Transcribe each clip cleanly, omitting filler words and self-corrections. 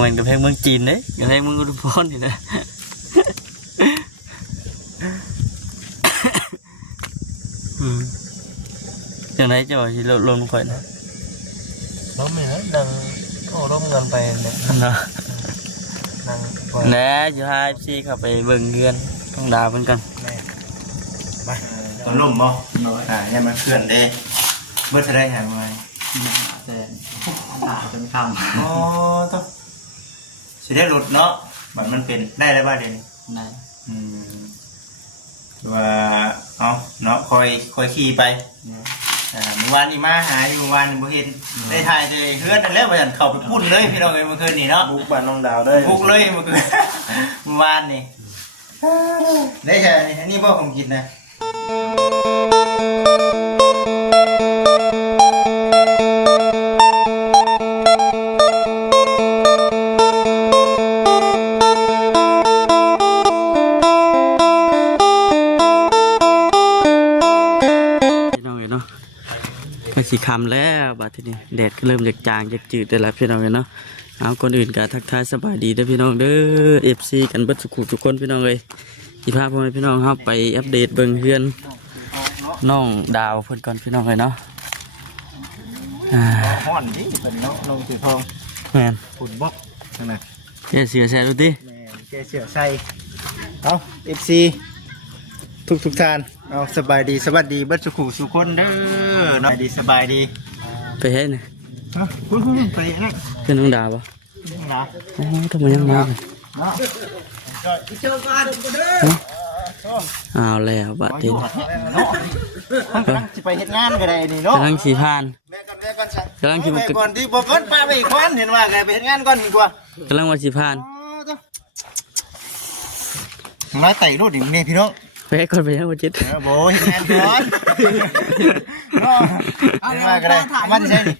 เมนต์กับเพลงเมืองจีนเด้กับเพลงเมืองอุดมพรนี่นะจากไหนจะว่าที่ลงค่อยนะล้มเลยนะดังโอ้ล้มเงินไปเนี่ยนะดังแหน่อยู่ให้พี่เข้าไปเบิ่งเงินต้องดาวเหมือนกันไปต้นล่มบ่เนี่ยมันเคลื่อนเด้เมื่อจะได้หายไปแต่จนคำอ๋อต้องสิได้หลุดเนาะมันเป็นได้แล้วบ้างเดี๋ยวนี้ได้ว่าเอาเนาะคอยขี่ไปเมื่อวานนี้มาหาอยู่เมื่อวานบ่เห็นได้ถ่ายใจเฮือนนั่นแล้วว่าฉันเข้าไปพุ่นเลยพี่น้องเอ้ยเมื่อคืนนี้เนาะบุกบ้านน้องดาวได้บุกเลยเมื่อคืนเมื่อวานนี่ได้ใช่อันนี้พ่อผมกินนะมาสีคำแล้วบัดทีนี้แดดก็เริ่มจากจางจากจืดแต่ละพี่น้องเนาะเอาคนอื่นก็ทักทายสบายดีเด้อพี่น้องเด้อ FC กันเบิดสุขุทุกคนพี่น้องเลยที่พาพ่อแม่พี่น้องครับไปอัปเดตเบิ่งเฮือนน้องดาวเพิ่นก่อนพี่น้องเลยเนาะห่อนนี่เป็นเนาะลงสีทองแม่นฝุ่นบล็อกนั่นน่ะแกเสียแซ่ดูดิแม่นแกเสียใส่เอา FC ทุกท่านเอาสบายดีสวัสดีเบิดสุขุสุคนเด้อเนาะสบายดีไปเฮ็ดน่ะคุณไปนั่นเป็นน้องดาวบ่นะโอ้ทำไมยังมาเนาะเอาแล้วบัดนี้กำลังสิไปเฮ็ดงานก็ได้นี่เนาะกำลังสิผ่านกำลังสิก่อนที่บ่ก่อนป้าไปอีกคนเห็นว่าไงไปเฮ็ดงานก่อนดีกว่ากำลังว่าสิผ่านมาไต่รถอีกนี่พี่น้องไปให้คนไปยังบ่จิตโว้ยงานก่อนเอามาก็ได้มันใช่นี่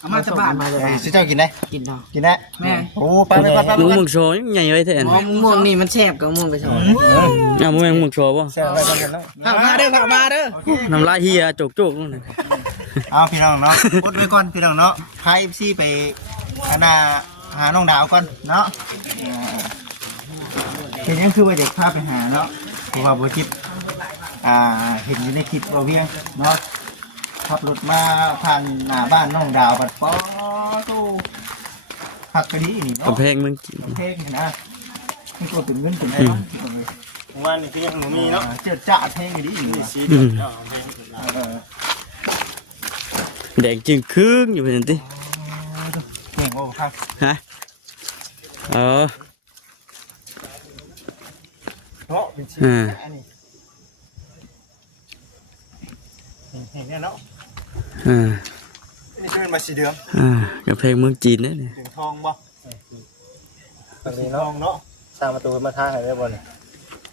เอามาจะบ้านมาเลยสิเจ้ากินได้กินเนาะกินได้แม่โอ้ไปมึงโชว์ใหญ่ไว้แท้มม่วงนี่มันแซ่บกับม่วงไปโชว์มึงโชว์บ่แซ่บไปกันแล้วผ่ามาเด้อผ่ามาเด้อน้ำลายเฮียโจกนั่นเอาพี่น้องเนาะกดไว้ก่อนพี่น้องเนาะพา FC ไปหาน้องดาวก่อนเนาะเห็นยังคือว่าเด็กพาไปหาเนาะเพราะว่าบ่คิดเห็นอยู่ในคลิปว่าเวียงเนาะขับรถมาผ่านหน้าบ้านน้องดาวปัดป๊อตู้ผักกระดิ่งนี่เนาะกำแพงมึงกินกำแพงนี่นะนี่ก็เป็นเงินเป็นอะไรเนาะวันนี้คือยังหนูมีเนาะเจิดจ่าเพลงดีอยู่แดงจึงครึ่งอยู่เป็นติเก่งโอ้ครับฮะเนาะเป็นชิ้นอันนี้เห็นเนี่ยเนาะนี่ชื่อมาสีเดือมกับเพลงเมืองจีนเนี่ยถึงทองบ่ถึงทองเนาะสร้างประตูมาท่าให้ได้บ่เนี่ย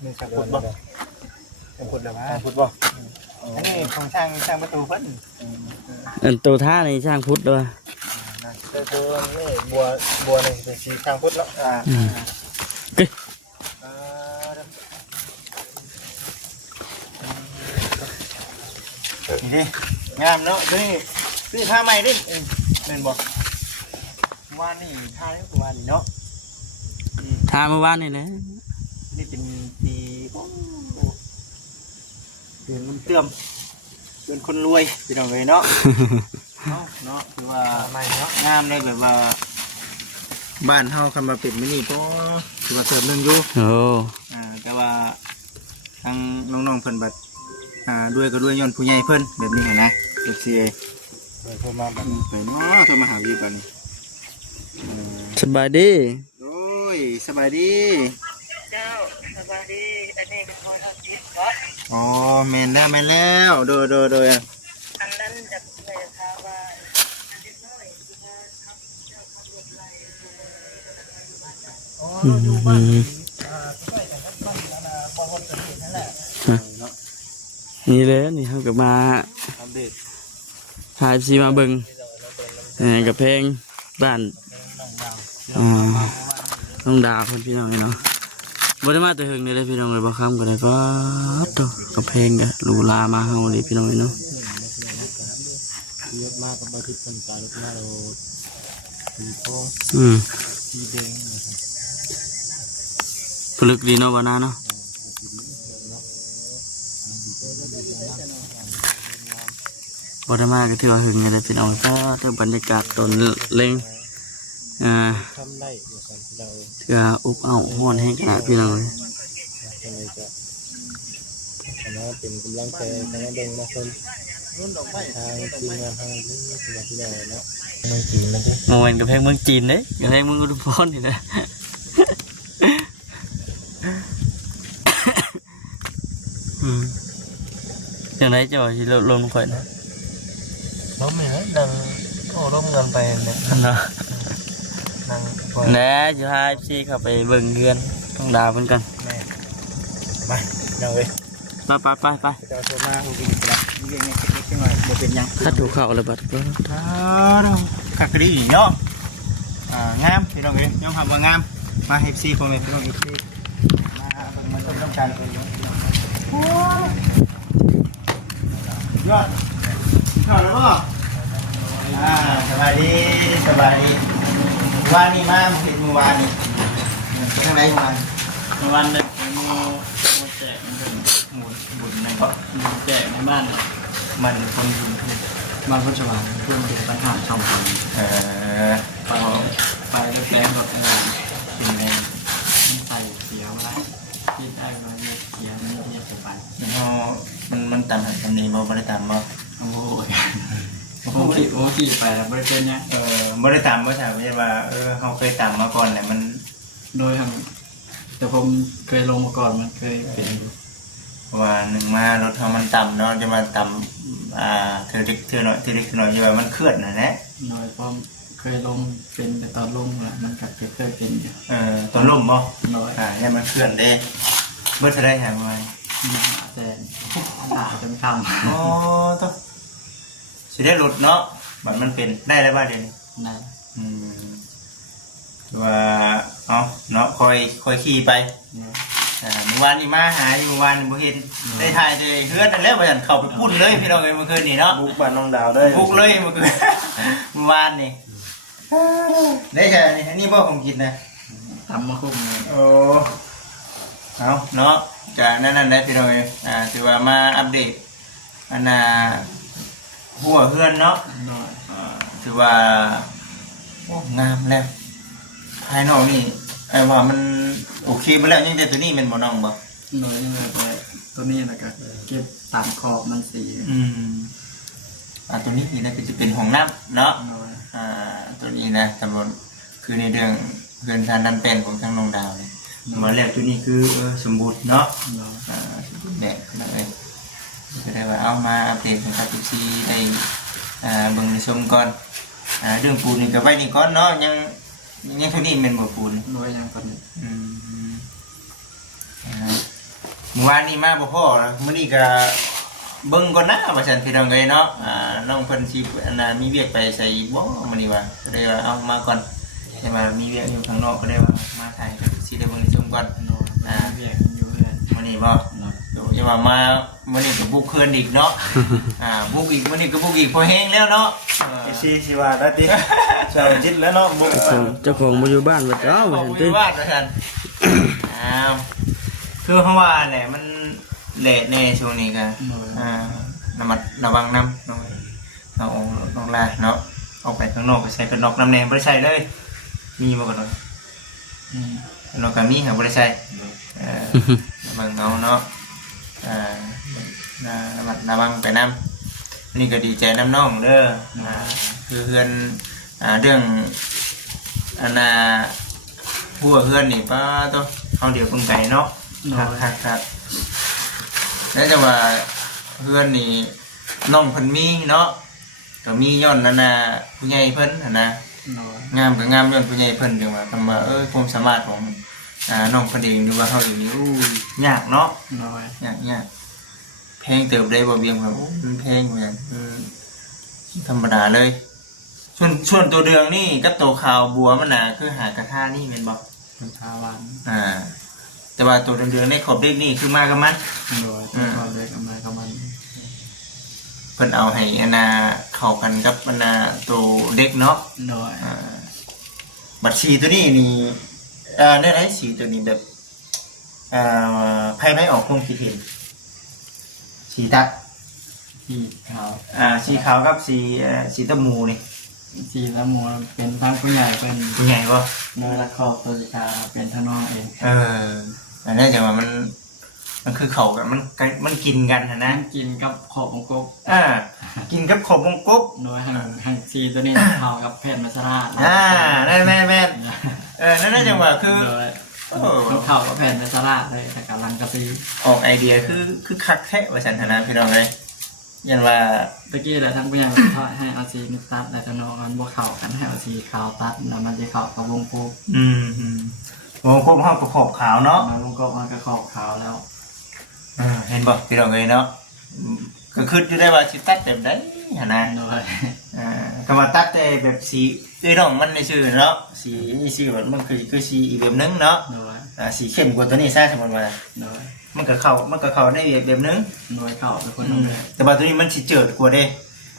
นี่ช่างพุทธบ่ช่างพุทธแล้วช่างพุทธบ่อันนี้ของช่างประตูเพิ่นตัวท่าในช่างพุทธด้วยตัวนี่บัวนี่เป็นสีช่างพุทธแล้วนี่งามเนาะนี่ผ้าใหม่ดิเป็นบอกวานนี่ท่าเมื่อวานนี่เนาะท่าเมื่อวานนี่นะนี่เป็นปีเป็นมันเติมเป็นคนรวยเป็นอะไรเนาะเนาะคือว่างามเลยแบบว่าบ้านเฮาคำว่าเป็นมินิก็คือว่าเติมเรื่องอยู่แต่ว่าทางน้องๆเพิ่นบัดด้วยก็ด้วยย้อนผู้ใหญ่เพิ่นแบบนี้นะเอฟซีไปโทรมาแบบไปเนาะโทรมาหาพี่ปานนี้สบายดีโอ้ยสบายดีเจ้าสบายดีอันนี้เป็นคนทำจิตอ๋อแม่นแล้วโดยอันนั้นจะเลยค่ะว่านี่เลยนี่เขากับมาถ่ายซีมาเบิ้งกับเพลงบ้านน้องดาวคนพี่น้องเนาะบริมาตัวหึงเลยพี่น้องเลยบ่คำกันเลยก็ตัวกับเพลงกันลูลามาเฮาเลยพี่น้องเนาะเยอะมากกับบริษัทเป็นการลูกมาเรา ผลึกดีเนาะวันนั้นเนาะบอดมากก็ถือว่าหึงไงเลยพี่น้องก็เที่ยวบรรยากาศตอนเล่งเถื่ออุบเอาห้อนแห้งขนาดพี่น้องเลย เป็นกำลังใจทางเดินมาคนทางทีมงานทางที่สวัสดีเนาะเมืองจีนแล้วจ้ะ โมเมนต์กับเพลงเมืองจีนเลยกับเพลงเมืองอุดมพรนี่นะอย่างไรจะบอกที่ลงข่อยนะ ล้มไหมฮะดังโอ้ล้มเงินไปเนี่ย เนาะ ดัง แหน่จะพาพี่เข้าไปเบิ่งเรือนต้องด่าเพิ่นกัน แม่ไปยังเลย ไป จะโทรมาอุ้ยกลับนี่เล็กๆหน่อยบ่เป็นยัง ถ้าถูกเข่าเลยบัดก็ คักดีเนาะงามพี่น้องเอ้ยยอมรับว่างามมาเอฟซีพ่อแม่พี่น้องเอฟซีมาเบิ่งมันต้องการคนเนาะยอดแล้วบ่สบายดีวานนี่มาเห็นเมื่อวานนี่ทางไหนวาน วันหนึ่งโมแจกมันเป็น หมุนบุญในก็ แจกในบ้าน มันคนบุญขึ้น บ้านพัชวานเพื่อนเด็กปัญหาชาวบ้าน ไปแรงแบบเป็นแรงใส่เขียวอะไรที่ได้มาเนี่ยเขียวนี่ที่จะไป มันต่ำอันนี้บ่ได้ต่ำบ่ โอ้ยโอ้ขี่ไปแล้วบริเวณเนี้ย บ่ได้ต่ำบ่ใช่ไม่ใช่ว่าเขาเคยต่ำมาก่อนแหละมัน โดยทางแต่ผมเคยลงมาก่อนมันเคยเป็นอยู่ ว่าหนึ่งมารถเขามันต่ำเนาะจะมาต่ำเธอเล็กเธอหน่อยอยู่ว่ามันเคลื่อนนะนะ โดยผมเคยลงเป็นแต่ตอนลงแหละมันกับเคยเป็นอยู่ ตัวล่มบ่ น้อย เนี่ยมันเคลื่อนเด้เมื่อจะได้หามา แต่ด่าจนคำ อ๋อต้องสิได้หลุดเนาะบัดมันเป็นได้แล้วบ้าเดี๋ยวนี้ นะ ว่าเนาะคอยขี่ไปเมื่อวานนี่มาหาอยู่เมื่อวานนี่บ่เห็นได้ถ่ายใจเฮือนนั่นแหล้วบ่ทันเข้าไปปุ้นเลยพี่น้องเอ้ยเมื่อคืนนี่เนาะ บุกบ้านน้องดาวได้ บุกเลยเมื่อคืนเมื่อวานนี่ได้แค่นี้อันนี้บ่ผมกินนะ ทำมาคุ้มเลย โอ้เอาเนาะจากนั้นได้พี่น้องเอ้ยถือว่ามาอัปเดตอันน่ะหัวเฮือนเนาะ น้อย ถือว่าโอ้งามแล้วภายนอกนี่ไอ้ว่ามันโอเคไปแล้วยังแต่ตัวนี้เป็นบ่น้องบ่ น้อยนี่เลยตัวนี้แล้วก็เก็บตามขอบมันสี ตัวนี้นี่นะจะเป็นห้องน้ำเนาะ น้อย ตัวนี้นะตำรวจคือในเรื่องเพื่อนทานนั้นเป็นของทางน้องดาวเนี่ยมาแล้วตัวนี้คือสมบูรณ์เนาะ น้อย สมบูรณ์แบบเลยจะได้ว่าเอามาอัปเดตของครับทุกทีได้เบิ่งในชมก่อนเรื่องปูนนี่ก็ไว้นี่ก่อนเนาะยังเท่านี้เป็นบ่ปูน น้อยยังตอนนี้ เมื่อวานนี้มาบ่พอแล้วมื้อนี้ก็เบิ่งก่อนนะว่าซั่นพี่น้องเอ้ยเนาะน้องเพิ่นสิมีเวียกไปใส่บ่มื้อนี้ว่าก็ได้ว่าเอามาก่อนแต่ว่ามีเวียกอยู่ข้างนอกก็ได้ว่ามาถ่ายสิได้เบิ่งในชมก่อน น้อยเบียกอยู่เลย มื้อนี้บ่ น้อย เดี๋ยวอย่าว่ามามื้อนี้ก็บุกเพิ่นอีกเนาะบุกอีกมื้อนี้ก็บุกอีกพอแห้งแล้วเนาะ ไอซีสิว่าได้ติเจ้าจิตแล้วเนาะบุก เจ้าของมาอยู่บ้านวัดเอ้า ขอ เห็น คุ ตื้ ยว่าด้วยกันคือเพราะว่าแหละมันเละในช่วงนี้กันระมัดระวังน้ำน้องลาเนาะออกไปข้างนอกไปใส่กระนอกน้ำแดงไม่ได้ใส่เลยมีบ่กันเนาะเราก็มีค่ะไม่ได้ใส่ระวังเงาเนาะระมัดระวังไปน้ำนี่ก็ดีใจน้ำน้องเด้อคือเพื่อนเรื่องอันน่ะหัวเพื่อนนี่ป้าต้องเอาเดี๋ยวปึงไก่เนาะครับแล้วจะว่าเพื่อนนี่น้องเพิ่นมีเนาะก็มีย้อนนั่นน่ะผู้ใหญ่เพิ่นนะ น้อย งามก็งามย้อนผู้ใหญ่เพิ่นจังว่าคำว่าความสามารถของน้องเพิ่นเองหรือว่าเฮาเองนี่ยากเนาะ น้อย ยากแพงเติบได้บ่เบียงแบบมันแพงเหมือนธรรมดาเลยส่วนตัวเดืองนี่กับตัวขาวบัวมันน่ะคือหากระทานี่แม่นบ่ เป็นชาวบ้าน แต่ว่าตัวเดืองในขอบเด็กนี่คือมากับมัน น้อยตัวเล็กกำไรกำมัน เพิ่นเอาให้เข้ากันกับตัวเด็กเนาะ น้อย บัตรสีตัวนี้นี่ได้ไรสีตัวนี้แบบไพ่ไม่ออกคงคิดเห็นสีตัด สีขาว สีขาวกับสีตะมูนี่ สีละมัวเป็นทางผู้ใหญ่เป็น เป็นไงวะ เนื้อละครตัวสีขาวเป็นทางน้องเอง อันนี้จังว่ามันคือเขากันมันกินกันนะ นั่งกินกับขอบของกบ กินกับขบวงกบ โดยให้สีตัวนี้เข้ากับแผ่นมัสลาด ได้แม่นั่นน่าจังว่าคือ ต้องเข้ากับแผ่นมัสลาดเลยแต่กำลังกระซี ออกไอเดียคือคักแท้ว่าสันทนาพี่น้องเลยยันว่า ตะกี้แหละทั้งผู้ใหญ่ทอดให้เอาสีนิตัดแต่ทางน้องมันบวกเข่ากันให้เอาสีขาวตัดแล้วมันจะเข้ากับวงกบ วงกบห้องประขอบขาวเนาะ วงกบมันก็ขอบขาวแล้ว เห็นบอกพี่น้องเลยเนาะก็คือจะได้ว่าสิตัดแบบไหนนะ โดย ก็มาตัดแต่แบบสีน้องมันในชื่อเนาะสีนี่ชื่อมันคือสีอีกแบบนึงเนาะ โดย สีเข้มกว่าตัวนี้ใช่สมมติว่า โดย มันก็เข้าได้แบบนึง โดยเข้าเป็นคนนึงเลย แต่ว่าตัวนี้มันสิเจิดกว่าเด้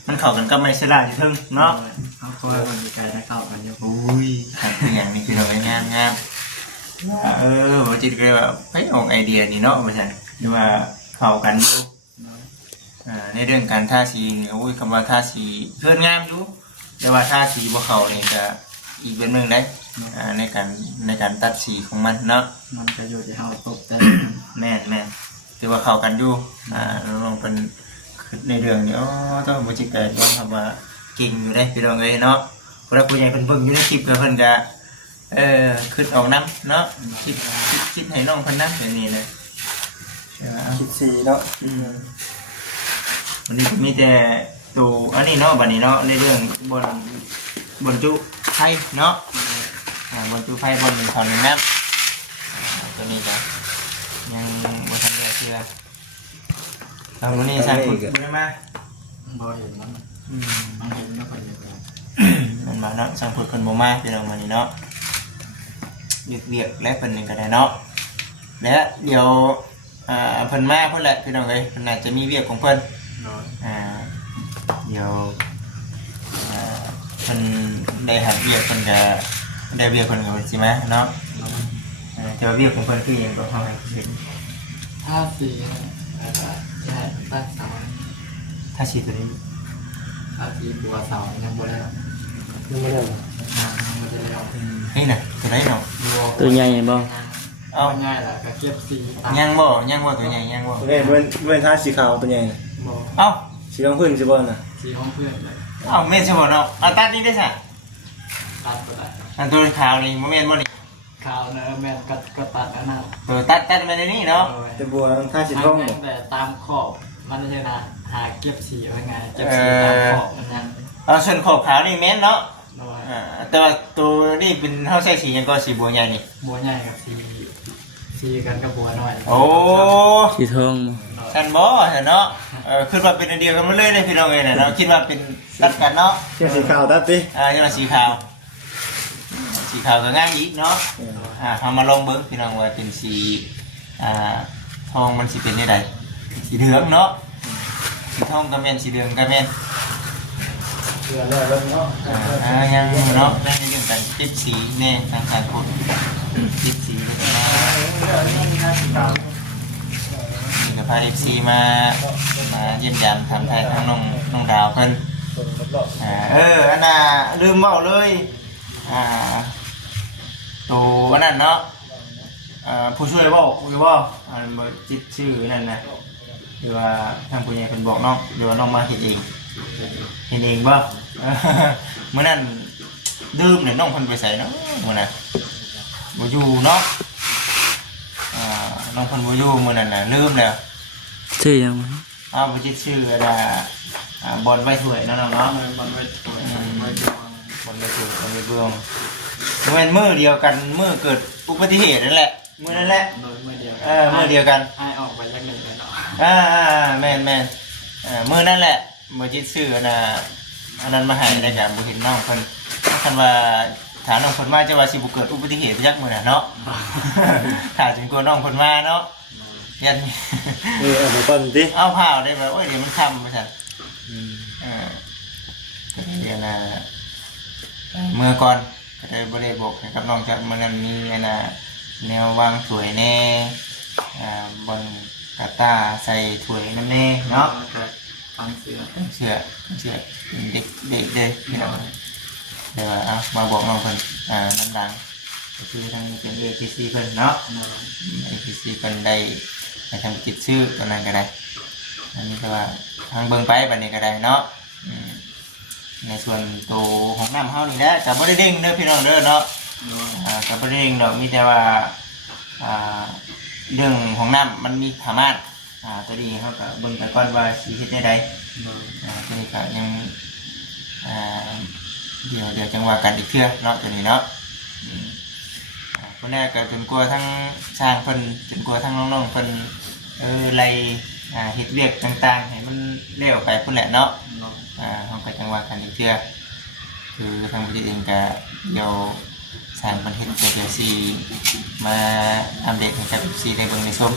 มันเข้ากันกับไมเซล่าอยู่ทึ่งเนาะ เขาคอยวันไกลนะเข้ากันอยู่ อุ้ยขันอย่างนี้พี่น้องงามผมจิตเลยว่าไปออกไอเดียนี่เนาะไม่ใช่หรือว่าเข้ากันอยู่ในเรื่องการท่าสีเนี่ยโอ้ยคำว่าท่าสีเพื่อนงามอยู่แต่ว่าท่าสีบ่เข้านี่ก็อีกเป็นเรื่องได้ในการตัดสีของมันเนาะ มันจะอยู่ที่เขาตบแต่ แม่นถือว่าเข้ากันอยู่ลองเป็นในเรื่องนี้ต้องบ่จิตยอมรับว่าเก่งอยู่ได้พี่น้องเอ้ยเนาะเพราะผู้ใหญ่เพิ่นเบิ่งอยู่ในคลิปแล้วเพิ่นก็ขึ้นออกน้ำเนาะคิดให้น้องเพิ่นนำแบบนี้เลยใช่ไหม คิดสีเนาะ วันนี้มีแต่ตัวอันนี้เนาะบัดนี้เนาะในเรื่องบนจุไฟเนาะบนจุไฟบนหนึ่งถอนหนึ่งน้ำตัวนี้จ้ะยังบนทันเดือดเชื่อตอนนี้สร้างคนได้มา บ่เห็นมันเห็นไม่ค่อยเยอะเลย มันมาเนาะสร้างคนโมมาพี่น้องวันนี้เนาะเรียกและเป็นหนึ่งก็ได้เนาะและเดี๋ยวเพิ่นมาเพิ่นแหละพี่น้องเลยเพิ่นอาจจะมีเวียกของเพิ่นเดี๋ยวเพิ่นได้หัดเวียกเพิ่นจะได้เวียกเพิ่นก็สิมาเนาะแต่ว่าเวียกของเพิ่นคือหยังก็เฮาให้เห็น ถ้าสีใช่ตั้งเสา ถ้าสีตัวนี้ ถ้าสีบัวเสายังบ่ได้ ยังไม่ได้ ยังบ่ได้แล้ว นี่น่ะตัวไหนเนาะ ตัวใหญ่บ่ เอ้า ง่ายแหละก็เก็บสี ยังบ่ตัวใหญ่ยังบ่ ตัวนี้เว้นท่าสีขาวตัวใหญ่น่ะ บ่ เอ้า สีรองพื้นสิบ่น่ะ สีห้องเพื่อนเลย แม่นใช่บ่เนาะตัดนี่ได้ซะ ตัดก็ได้ อันตัวขาวนี่บ่แม่นบ่นี่ ขาวเนอะแม่ก็ตัดแล้วนะ ตัดมาในนี้เนาะ แต่บัวท่าสีทองบ่ แต่ตามขอบมันไม่ใช่นะหาเก็บสีไว้ไงเก็บสีตามขอบมันยัง ส่วนขอบขาวนี่แม่นเนาะ น้อย แต่ว่าตัวนี่เป็นเฮาใช้สีหยังก็สีบัวใหญ่นี่ บัวใหญ่กับสีกันกับบัวน้อย โอ้ สีทอง ท่านบ่เนาะคิดว่าเป็นอันเดียวกันหมดเลยพี่น้องเอ้ยน่ะเนาะคิดว่าเป็นตัดกันเนาะ เที่ยวสีขาวตัดติ นี่ว่าสีขาวก็ง่ายอีกเนาะเอามาลองเบิ่งพี่น้องว่าเป็นสีทองมันสิเป็นได้ใดสีเหลืองเนาะสีทองก็แม่นสีเหลืองก็แม่น เดือนแล้วแล้วเนาะ ยังเนาะได้ในเรื่องการติดสีแน่ทางการคนติดสีแล้วก็มีกับพาเอฟซีมาเยี่ยมยามทำไทยทั้งน้องดาวเพิ่นอันน่ะลืมเว้าเลยตัวอันนั้นเนาะผู้ช่วยเว้าจิตชื่อนั่นนะหรือว่าทางผู้ใหญ่เพิ่นบอกน้องหรือว่าน้องมาเฮ็ดเองบ่เมื่อนั้นดื่มเนี่ยน้องเพิ่นไปใส่เนาะมื้อน่ะบ่อยู่เนาะน้องเพิ่นบ่อยู่มื้อนั้นน่ะลืมแล้ว ชื่อยัง บ่จิตชื่อน่ะบอลใบถ้วยเนาะน้องเนาะ มันไว้ตัว บอลใบถ้วยบอลใบเบื้องแม่นมื้อเดียวกันมื้อเกิดอุบัติเหตุนั่นแหละมื้อนั้นแหละ โดยเมื่อเดียว มื้อเดียวกัน ให้ออกไปยักหนึ่งเลยเนาะ แม่นมื้อนั่นแหละบ่จิตชื่อน่ะอันนั้นมาให้ในการบ่เห็นน้องเพิ่นคันว่าถ้าน้องเพิ่นมาจะว่าสิบ่เกิดอุบัติเหตุจักมื้อน่ะเนาะ ถ้าจนกลัวน้องเพิ่นมาเนาะยัน เอาไปก่อนติ เอาผ้าได้บ่โอ้ยเดี๋ยวมันค่ำว่าซั่นเดี๋ยวนะเมื่อก่อน ได้บ่ได้บอกให้กับน้องจักมื้อนั้นมีอันน่ะแนววางถ้วยแน่บนกาตาใส่ถ้วยน้ำแน่เนาะฟังเสือเด็กเด้พี่น้องเดี๋ยวมาบอกน้องเพิ่นน้ำดังก็คือทางเป็น APC เพิ่นเนาะ APC เพิ่นได้ให้ทำจิตชื่อตอนนั้นก็ได้อันนี้ก็ว่าทางเบิ่งไปบัดนี้ก็ได้เนาะในส่วนตัวของน้ำเฮานี่แหละก็บ่ได้เด้งเด้อพี่น้องเด้อเนาะก็บ่ได้เด้งดอกมีแต่ว่าเรื่องของน้ำมันมีสามารถตัวนี้เขาก็เบิ่งแต่ก่อนว่าสิเฮ็ดได้ใดตัวนี้ก็ยังเดี๋ยวจังว่ากันอีกเทื่อเนาะตัวนี้เนาะคนแรกก็จนกลัวทั้งสร้างเพิ่นจนกลัวทั้งน้องๆเพิ่นไล่เฮ็ดเวียกต่างๆให้มันเร็วไปพุ่นแหละเนาะเขาก็จังว่ากันอีกเทื่อคือทางบริษัทเองก็เดี๋ยวสร้างมันเฮ็ดเดี๋ยวสิมาอัปเดตให้กับซีได้เบิ่งในชม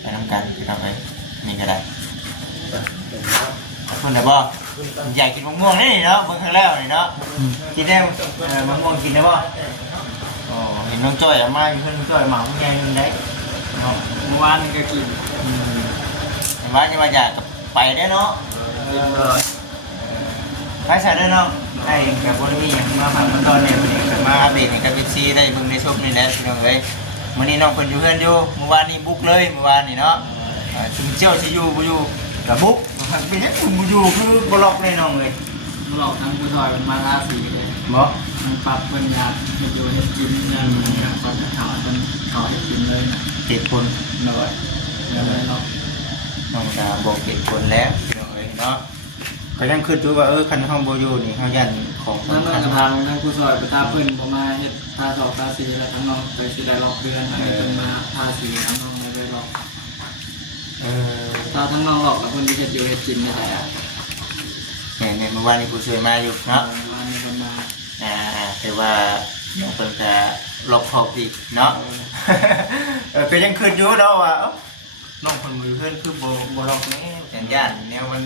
ไปนำกันที่เราไปนี่ก็ได้ขอบคุณนะบ่อยากกินมะม่วงนี่เนาะเบิ่งครั้งแล้วนี่เนาะกินได้มะม่วงกินได้บ่อ๋อเห็นน้องจ้อยมาเพิ่นน้องจ้อยเหมาแกงได้เนาะเมื่อวานก็กินเมื่อวานจะมาอยากไปได้เนาะไปใส่ได้เนาะไอ้กับบริมีอย่างมาผ่านตอนเนี่ยมาอัปเดตให้กับซีได้เบิ่งในชมนี่แหละพี่น้องเอ้ยมื้อนี้น้องเพิ่นอยู่เฮือนอยู่เมื่อวานนี้บุกเลยเมื่อวานนี้เนาะถึงเจ้าสิอยู่บ่อยู่ก็บุกเป็นจังบ่อยู่คือบ่ล็อกแน่น้องเอ้ย หลอกทั้งผู้ซอยมันมาล่าสีเลย บ่ มันปรับเป็นยาเห็ดอยู่เห็ดกินอย่างตอนเขามันเขาเห็ดกินเลยนะ เจ็ดคน เลยเลยหรอก น้องดาบอกเจ็ดคนแล้วพี่น้องเอ้ยเนาะก็ยังคิดอยู่ว่าคันเฮาบ่อยู่นี่เฮายันของ ทั้งเรื่องกระทำทั้งผู้ซอยไปทาพื้นประมาเห็ดทาดอกทาสีแล้วทั้งน้องไปสีได้หลอกเดือนอันนี้เป็นมาทาสีทั้งน้องไม่ได้หลอกถ้าทั้งน้องหลอกแล้วคนที่เห็ดอยู่เห็ดกินไม่ได้อะ เนี่ยเมื่อวานนี้ผู้ช่วยมาอยู่เนาะ วันนี้คนมา แต่ว่าน้องเพิ่นก็ล็อกคอบอีกเนาะก็ยังคิดอยู่เนาะว่าน้องเพิ่นมือเพิ่นคือบ่ล็อกแน่สัญญาณแนวมัน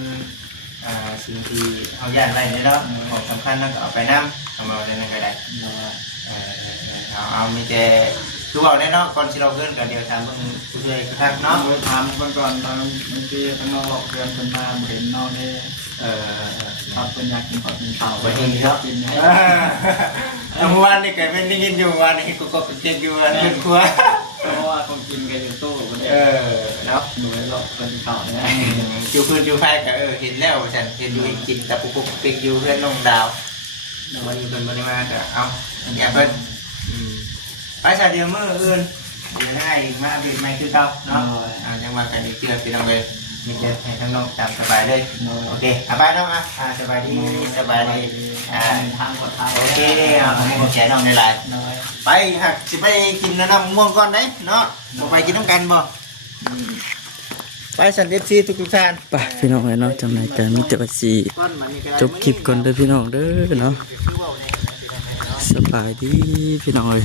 สิ่งที่เฮาย่านไว้นี่เนาะของสำคัญนั่นก็เอาไปนำเอามาได้นั่นก็ได้เอามีแต่คือว่าแน่เนาะก่อนสิเราเพิ่นก็เดี๋ยวถามเพิ่นผู้ช่วยกระทักเนาะ ถามคนก่อนตอนบางทีทั้งน้องหลอกเดือนคนมาเห็นน้องนี่ชอบเป็นอยากกินขอกินเผาไปกินให้ เมื่อวานนี่ก็เป็นได้ยินอยู่วันนี้ก็เก็บอยู่อันเป็นครัว เพราะว่าคนกินกันอยู่ตู้คนเดียว เนาะ หนูหลอกเป็นเผาเนี่ย จูพื้นจูไฟก็เห็นแล้วฉันเห็นอยู่กินแต่ปุ๊บเป็นอยู่เพื่อนน้องดาววันนี้เป็นวันนี้มาก็เอาอย่าเพิ่นไปสายเดียวมืออื่นเดี๋ยวง่ายมาบิดไม้คือเก่าเนาะจังหวะกันดีเชื่อพี่น้องเลยมีเจอให้ทั้งน้องตามสบายเลยโอเคไปน้องสบายดีสบายดี ทางกดไทย โอเคเอาโอเคน้องได้หลายไปหักสิไปกินน้ำม่วงก่อนได้เนาะไปกินน้ำกันบ่ไปสันเดฟซีทุกท่าน ไปพี่น้องเนาะจำในการมีแต่ว่าสิจบคลิปก่อนเด้อพี่น้องเด้อเนาะสบายดีพี่น้องเอ้ย